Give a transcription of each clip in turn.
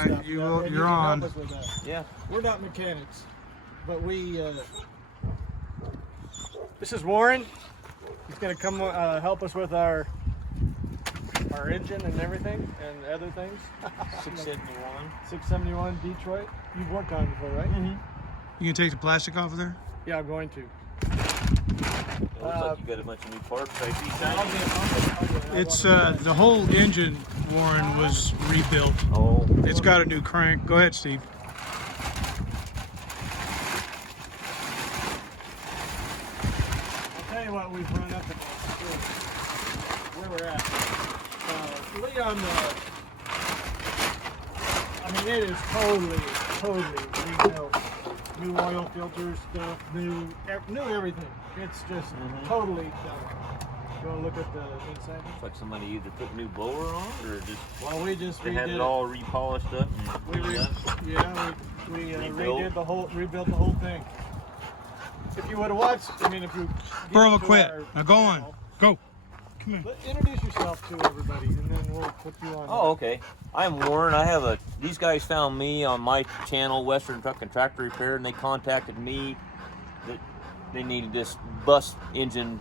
right, stuff. you're can on. help us with that. Yeah. We're not mechanics, but we. This is Warren. He's going to come help us with our engine and everything and other things. 671. 671 Detroit. You've worked on it before, right? Mm-hmm. You can take the plastic off of there? Yeah, I'm going to. It looks like you got a bunch of new parts. I'll get it. It's the whole engine, Warren, was rebuilt. Oh. It's got a new crank. Go ahead, Steve. I'll tell you what we've run up against, where we're at. Leon, I mean, it is totally rebuilt. New oil filters, stuff, new everything. It's just totally done. You want to look at the inside? Looks like somebody either put new blower on or just Well, we just they redid had it all repolished up and We cleaned up. rebuilt the whole thing. If you would have watched, I mean, if you Burl, get to quit. our Now go on. channel, Go. Come here. Introduce yourself to everybody, and then we'll put you on. Oh, okay. I'm Warren. I have these guys found me on my channel, Western Truck and Tractor Repair, and they contacted me that they needed this bus engine.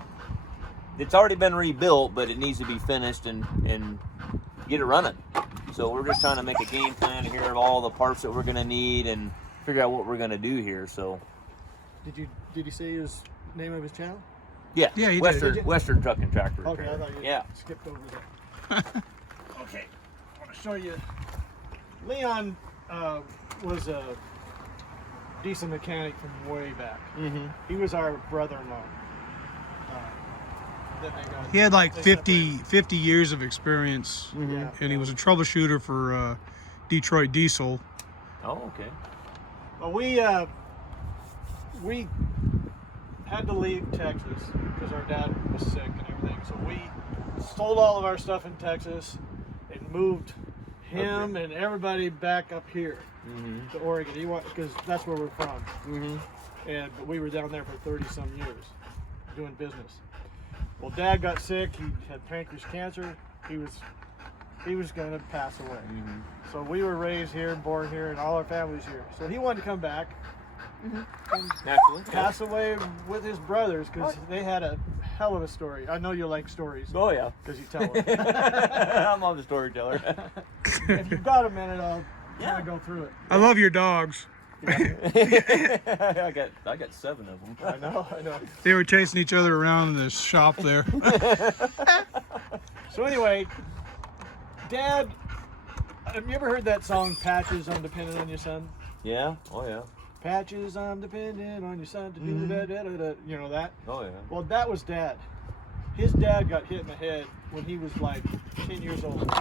It's already been rebuilt, but it needs to be finished and get it running. So we're just trying to make a game plan here of all the parts that we're going to need and figure out what we're going to do here. So. Did he say his name of his channel? Yeah, Yeah, he Western, did. Western Truck and Tractor Okay, Repair. I thought you skipped over that. Okay, I want to show you. Leon was a decent mechanic from way back. Mm-hmm. He was our brother-in-law. He had like they 50 years of experience, Yeah. and he was a troubleshooter for Detroit Diesel. Oh, okay. Well, we had to leave Texas because our dad was sick and everything. So we sold all of our stuff in Texas and moved him and everybody back up here to Oregon. Because that's where we're from. But we were down there for 30-some years doing business. Well, Dad got sick. He had pancreas cancer. He was going to pass away. So we were raised here and born here, and all our family's here. So he wanted to come back and Naturally. pass away with his brothers because they had a hell of a story. I know you like stories Oh, yeah. because you tell them. I'm the storyteller. If you've got a minute, I'll kind of go through it. I love your dogs. I got 7 of them. I know. They were chasing each other around in the shop there. So anyway, Dad, have you ever heard that song, Patches, I'm Dependent on Your Son? Yeah. Oh, yeah. Patches, I'm dependent on your son to do da-da-da-da. You know that? Oh, yeah. Well, that was Dad. His dad got hit in the head when he was like 10 years old.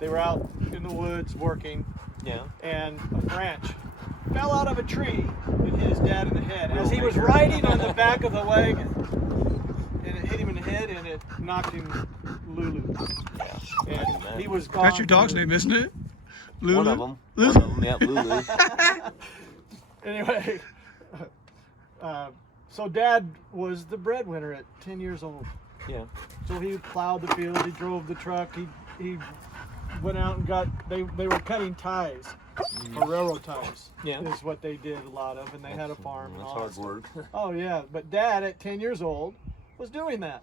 They were out in the woods working, Yeah. and a branch fell out of a tree and hit his dad in the head as he was Real riding on the back of the wagon. And it hit him in the head and it knocked him Lulu. And he was gone. That's your dog's name, isn't it? Lulu? One of them. Lulu? One of them, yeah, Lulu. Anyway, so Dad was the breadwinner at 10 years old. Yeah. So he plowed the fields, he drove the truck, he went out and they were cutting ties, or railroad ties. Yeah. Is what they did a lot of, and they had a farm and That's all hard that work. stuff. Oh yeah, but Dad at 10 years old was doing that,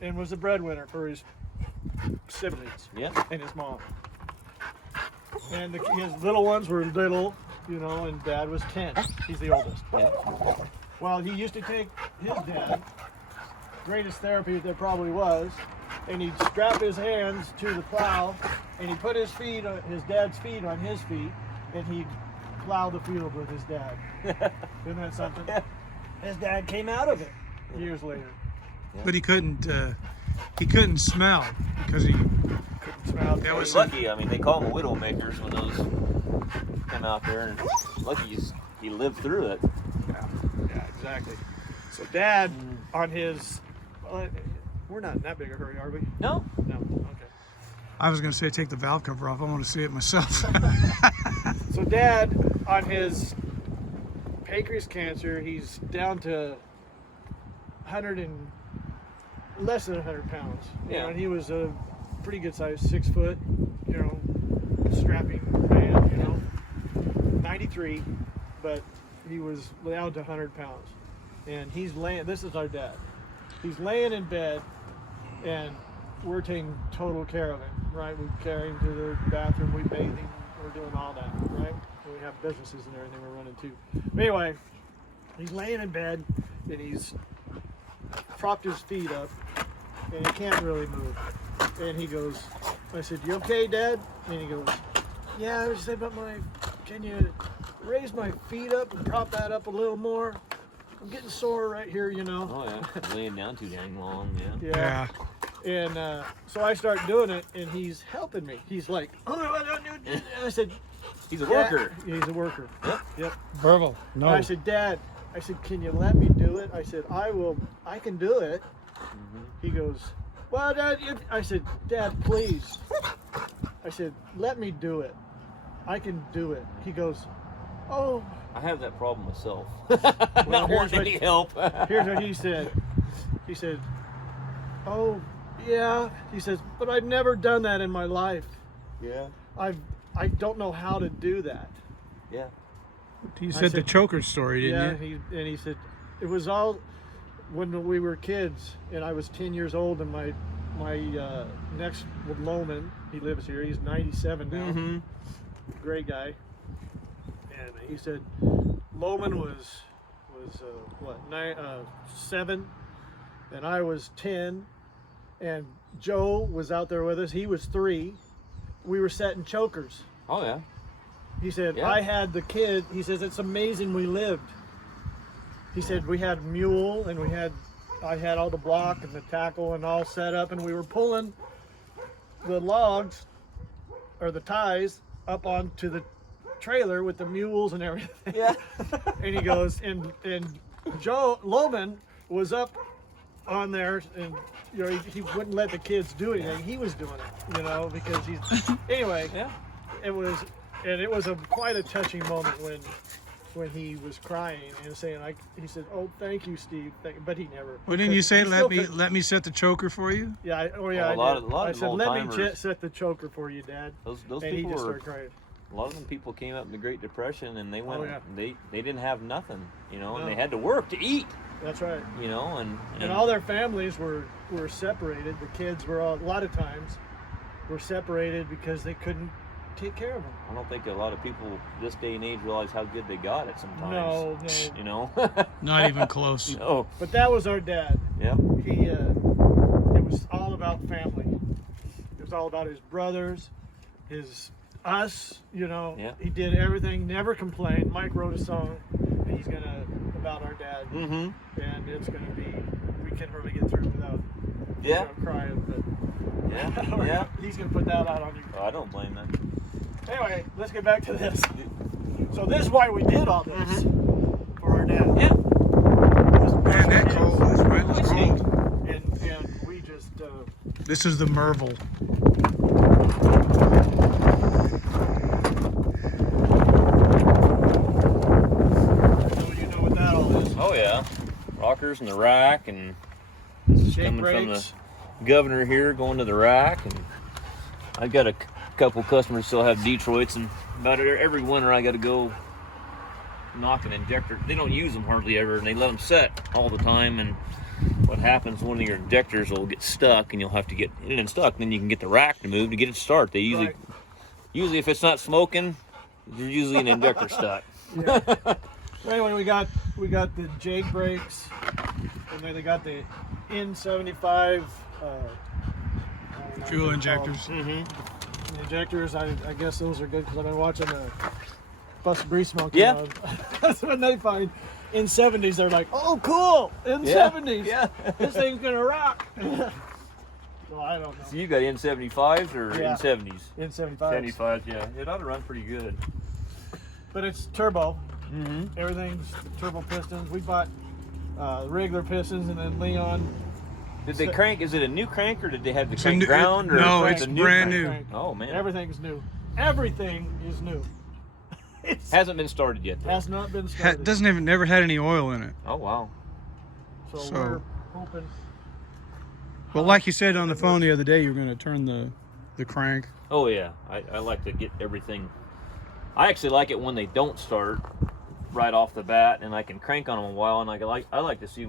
and was the breadwinner for his siblings Yeah. and his mom. And his little ones were little, you know, and Dad was 10. He's the oldest. Yeah. Well, he used to take his dad, greatest therapy there probably was, and he'd strap his hands to the plow, and he'd put his dad's feet on his feet, and he'd plow the field with his dad. Isn't that something? Yeah. His dad came out of it years later. But he couldn't smell because he. Couldn't smell. That was He's lucky. I mean, they call them widow makers when those come out there, and lucky he lived through it. Yeah, exactly. So Dad, on his, we're not in that big a hurry, are we? No. No. Okay. I was going to say take the valve cover off. I want to see it myself. So Dad, on his pancreas cancer, he's down to less than 100 pounds. You Yeah. know, and he was a pretty good size, 6 foot, you know, strapping man, you know, 93, but he was down to 100 pounds. And he's laying, this is our dad. He's laying in bed, and we're taking total care of him, right? We carry him to the bathroom, we bathe him, we're doing all that, right? And we have businesses and everything we're running too. But anyway, he's laying in bed, and he's propped his feet up, and he can't really move. And he goes, I said, "You okay, Dad?" And he goes, "Yeah, I was saying about can you raise my feet up and prop that up a little more? I'm getting sore right here, you know." Oh yeah, laying down too dang long. Yeah. Yeah. And so I start doing it, and he's helping me. He's like, "Oh," and I said, He's a worker. Yeah, he's a worker. Yep. Verbal. No. I said, "Dad," I said, "can you let me do it?" I said, I can do it." He goes, "Well, Dad," I said, "Dad, please." I said, "Let me do it. I can do it." He goes, "Oh." I have that problem myself. Well, Not wanting any help. Here's what he said. He said, "Oh, yeah." He says, "But I've never done that in my life. Yeah. I don't know how to do that." Yeah. He said the choker story, didn't you? Yeah, he said, it was all when we were kids, and I was 10 years old, and my next with Loman, he lives here, he's 97 now, great guy, and he said Loman was 7, and I was 10, and Joe was out there with us, he was 3, we were setting chokers. Oh yeah. He said, Yeah. I had the kid. He says, "It's amazing we lived." He said, "We had mule, and I had all the block and the tackle and all set up, and we were pulling the logs or the ties up onto the trailer with the mules and everything." Yeah. And he goes, and Joe Loman was up on there, and you know he wouldn't let the kids do anything. He was doing it, you know, because he's anyway. Yeah. It was quite a touching moment when he was crying and saying, he said, "Oh, thank you, Steve." But he never. Well, didn't you say he still let me set the choker for you? Yeah. I lot said, of "Let me old-timers. set the choker for you, Dad." Those And he people just were. started crying. A lot of them people came up in the Great Depression, and they went. Oh, yeah. They didn't have nothing, you know, and No. they had to work to eat, That's right. you know, And all their families were separated. The kids were a lot of times were separated because they couldn't take care of them. I don't think a lot of people this day and age realize how good they got it sometimes. No. You know. Not even close. No. But that was our dad. Yeah. It was all about family. It was all about his brothers, us, you know. Yeah. He did everything, never complained. Mike wrote a song about our dad, Mm-hmm. and it's gonna be, we can hardly get through without Yeah. crying, but Yeah. Yeah. he's gonna put that out on you. Oh, I don't blame that. Anyway, let's get back to this. So this is why we did all this for our dad. Yeah. Man, that cold. That's right. It's cold. And we just This is the Merville. you know what that all is. Oh yeah. Rockers in the rack, and Shake coming from the brakes. governor here going to the rack, and I've got a couple customers still have Detroits, and about every winter I got to go knock an injector. They don't use them hardly ever, and they let them set all the time, and what happens, one of your injectors will get stuck, and you'll have to get it unstuck, then you can get the rack to move to get it to start. They usually if it's not smoking, there's usually an injector stuck. Yeah. Anyway, we got the Jake brakes, and then they got the N75 Fuel injectors. Mm-hmm. The injectors. I guess those are good because I've been watching the Bus Breeze Smoke. Yeah. You know. That's when they find N70s. They're like, "Oh, cool, N70s. Yeah. This thing's gonna rock." So I don't know. So you got N75s or Yeah. N70s? N75s. 75s, yeah. It ought to run pretty good. But it's turbo. Mm-hmm. Everything's turbo pistons. We bought regular pistons, and then Leon. Did they crank? Is it a new crank, or did they have the It's a crank new- ground? Or no, it's it's a new brand crank? new. crank. Oh man, Everything's new. Everything is new. It hasn't been started yet. Though. has not been started. Doesn't even never had any oil in it. Oh wow. So So- we're hoping. Well, like you said on the phone the other day, you were going to turn the crank. Oh yeah, I like to get everything. I actually like it when they don't start right off the bat, and I can crank on them a while, and I like to see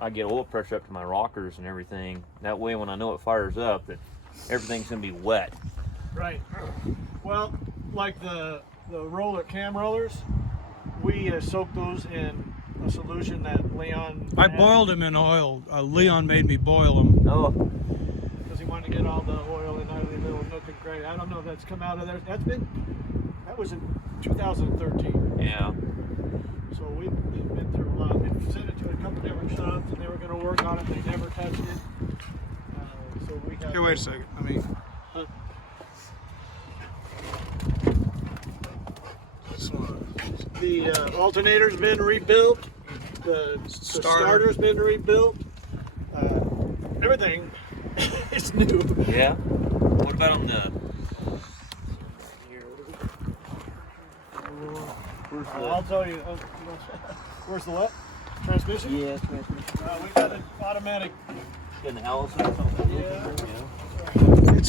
I get oil pressure up to my rockers and everything. That way, when I know it fires up, that everything's gonna be wet. Right. Well, like the cam rollers, we soak those in a solution that Leon. I boiled them in oil. Leon made me boil them. Oh, Because he wanted to get all the oil in out of the little nook and cranny. I don't know if that's come out of there. That was in 2013. yeah. So we've been through a lot. We sent it to a couple different shops, and they were going to work on it. They never touched it. So we got. Here, wait a second. I mean, the alternator's been rebuilt. The starter's been rebuilt. Everything is new. Yeah. What about on the? I'll tell you. Where's the what? Transmission? Yeah, transmission. We've got an automatic. An Allison or something. Yeah.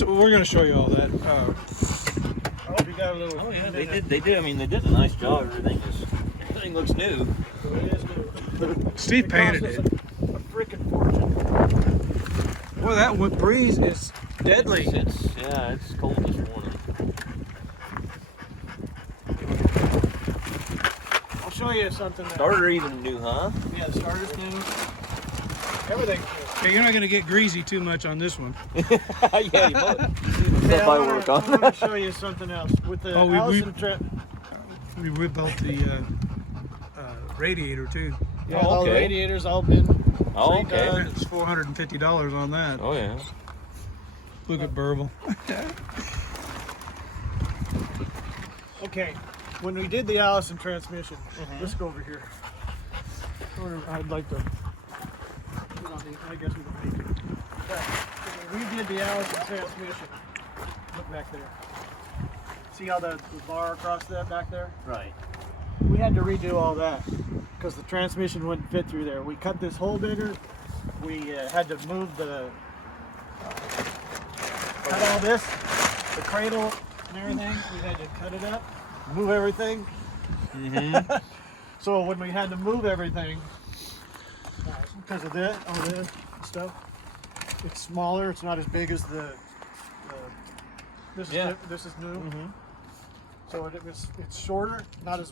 we're going to show you all that. I hope you got a little. Oh yeah, they did. I mean, they did a nice job. Everything looks new. So it is new. Steve painted it. A freaking fortune. Boy, that wind breeze is deadly. It's cold this morning. I'll show you something. Starter even new, huh? Yeah, the starter's new. Everything's new. Okay, you're not going to get greasy too much on this one. Yeah, you might. Yeah, I want to show you something else. With the Allison we rebuilt the radiator too. yeah, Oh, all the okay. radiators all been Oh, okay. redone. It's $450 on that. Oh yeah. Look at Burble. Okay, when we did the Allison transmission, let's go over here. I'd like to. I guess we don't need to. But when we did the Allison transmission. Look back there. See how the bar across that back there? Right. We had to redo all that because the transmission wouldn't fit through there. We cut this hole bigger. We had to move cut all this, the cradle and everything. We had to cut it up, move everything. Mm-hmm. So when we had to move everything, because of this, all this stuff, it's smaller. It's not as big as this is new. Mm-hmm. So it's shorter, not as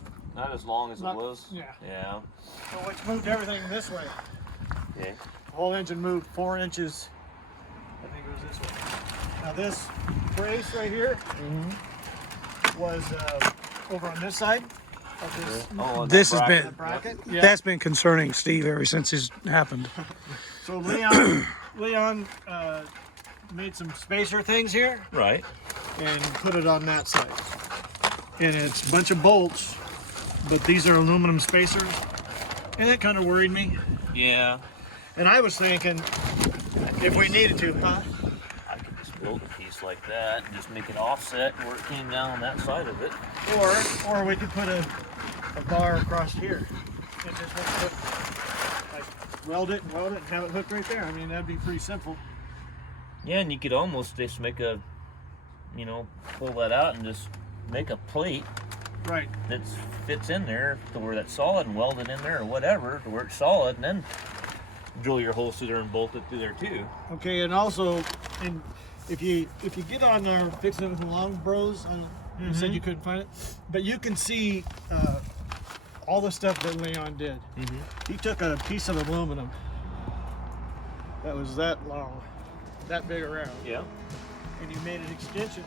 long as it was. Yeah. Yeah. So it's moved everything this way. Okay. The whole engine moved 4 inches. I think it was this way. Now this brace right here was over on this side of this. Oh, This has been Bracket. Yeah. that's been concerning Steve ever since it's happened. So Leon made some spacer things here right. and put it on that side. And it's a bunch of bolts, but these are aluminum spacers. And that kind of worried me. Yeah. And I was thinking, if we needed to, I could just build a piece like that and just make it offset where it came down on that side of it. or we could put a bar across here and just weld it and have it hooked right there. I mean, that'd be pretty simple. Yeah, and you could almost just make pull that out and just make a plate Right. that fits in there to where that's solid and weld it in there or whatever to where it's solid, and then drill your holes through there and bolt it through there too. Okay, and also, if you get on our Fixing It With the Long Bros, you said you couldn't find it, but you can see all the stuff that Leon did. He took a piece of aluminum that was that long, that big around, Yeah. and he made an extension